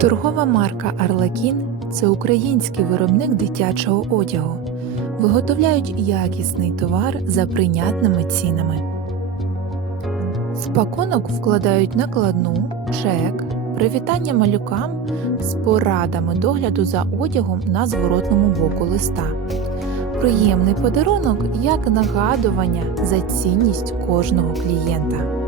Торгова марка Арлекін це український виробник дитячого одягу. Виготовляють якісний товар за прийнятними цінами. В пакунок вкладають накладну, чек, привітання малюкам з порадами догляду за одягом на зворотному боку листа. Приємний подарунок як нагадування за цінність кожного клієнта.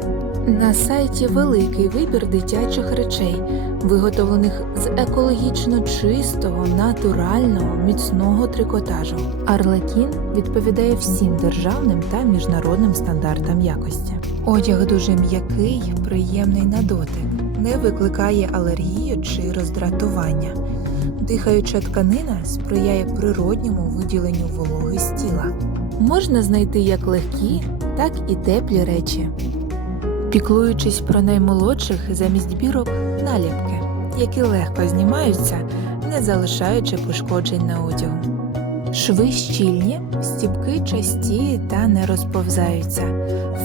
На сайті великий вибір дитячих речей, виготовлених з екологічно чистого, натурального, міцного трикотажу. Арлекін відповідає всім державним та міжнародним стандартам якості. Одяг дуже м'який, приємний на дотик, не викликає алергію чи роздратування. Дихаюча тканина сприяє природньому виділенню вологи з тіла. Можна знайти як легкі, так і теплі речі. Піклуючись про наймолодших замість бірок наліпки, які легко знімаються, не залишаючи пошкоджень на одягу. Шви щільні, стіпки часті та не розповзаються.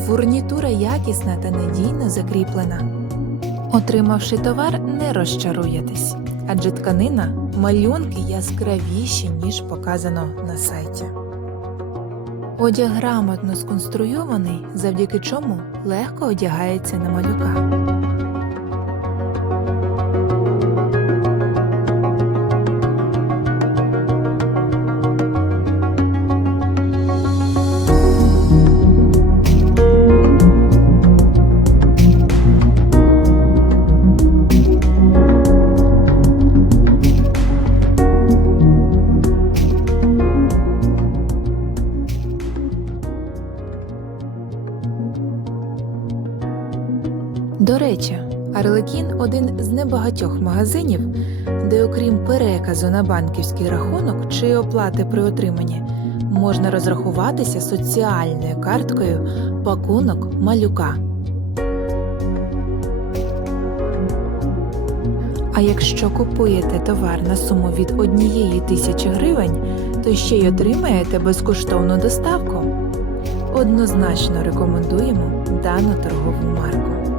Фурнітура якісна та надійно закріплена. Отримавши товар, не розчаруєтесь, адже тканина малюнки яскравіші, ніж показано на сайті. Одяг грамотно сконструйований, завдяки чому легко одягається на малюка. До речі, Арлекін один з небагатьох магазинів, де, окрім переказу на банківський рахунок чи оплати при отриманні, можна розрахуватися соціальною карткою пакунок малюка. А якщо купуєте товар на суму від однієї тисячі гривень, то ще й отримаєте безкоштовну доставку. Однозначно рекомендуємо дану торгову марку.